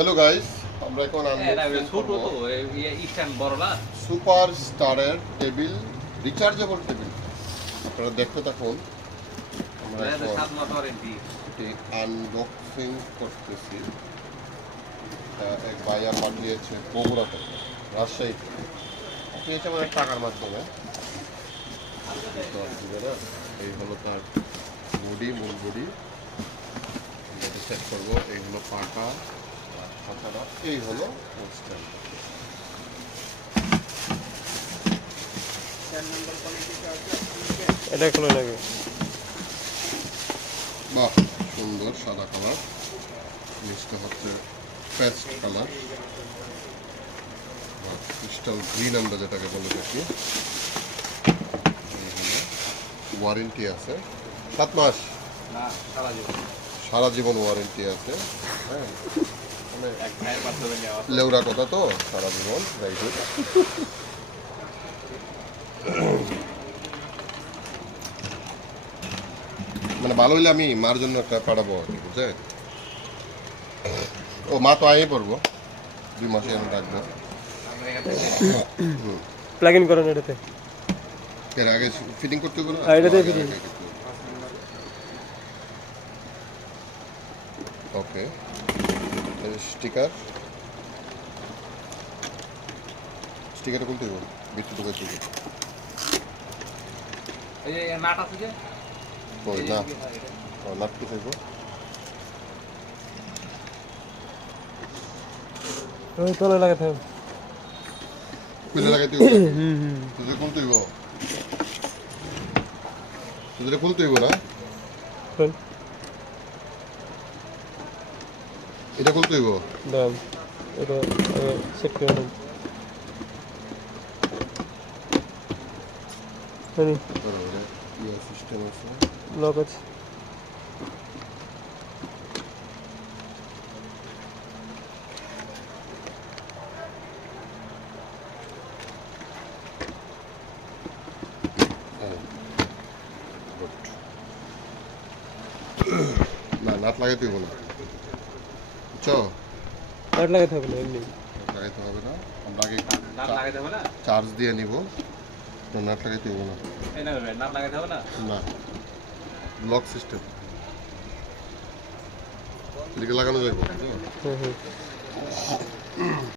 Hello guys, আমরা এখন unboxing করব সুপার স্টারের টেবিল, রিচার্জেবল টেবিল। আপনারা দেখতে থাকুন। আমরা আনবক্সিং করতেছি। এক ভাইয়া পাঠিয়েছে বগুড়া থেকে, রাজশাহী থেকে পাঠিয়েছে মানে টাকার মাধ্যমে। এই হলো তার বডি, মূল বডি। সেট করবো। এই হলো পাকা, পাকাটা এই হলো স্ট্যান্ড। এটা খুলে লাগে। বাহ, সুন্দর সাদা কালার, নিচটা হচ্ছে পেস্ট কালার, ক্রিস্টাল গ্রিন আমরা যেটাকে বলে থাকি। ওয়ারেন্টি আছে 7 মাস, সারা জীবন ওয়ারেন্টি আছে। হ্যাঁ, লেউরা কথা তো, সারা জীবন। মানে ভালো হইলে আমি মার জন্য একটা পাঠাবো আর কি, বুঝছে? ও মা তো আই পড়বো 2 মাসে আমি রাখবো। প্লাগ ইন করেন এটাতে। এর আগে ফিটিং করতে হবে না? এটাতে ফিটিং। ওকে, স্টিকার, স্টিকারটা খুলতে হবে, বিদ্যুৎ ঢুকাইতে হবে। এই যে নাট আছে যে কই না, ও নাট কি থাকবো? ওই তলে লাগাতে হবে। খুলে লাগাইতে হবে। তুই খুলতে হইব, তুই খুলতে হইব না? কোন এটা খুলতে হইব। দাম এটা সেট করে দাও। মানে ইয়া সিস্টেম আছে, লক আছে। না নাট লাগাইতে হইব না, বুঝছো? নাট লাগাতে হবে না, এমনি লাগাইতে হবে না। আমরা আগে নাট লাগাইতে হবে না, চার্জ দিয়ে নিব। নাট লাগাইতে হইব না। এই না নাট লাগাইতে হবে না। না, ব্লক সিস্টেম এদিকে লাগানো যাবে। হুম।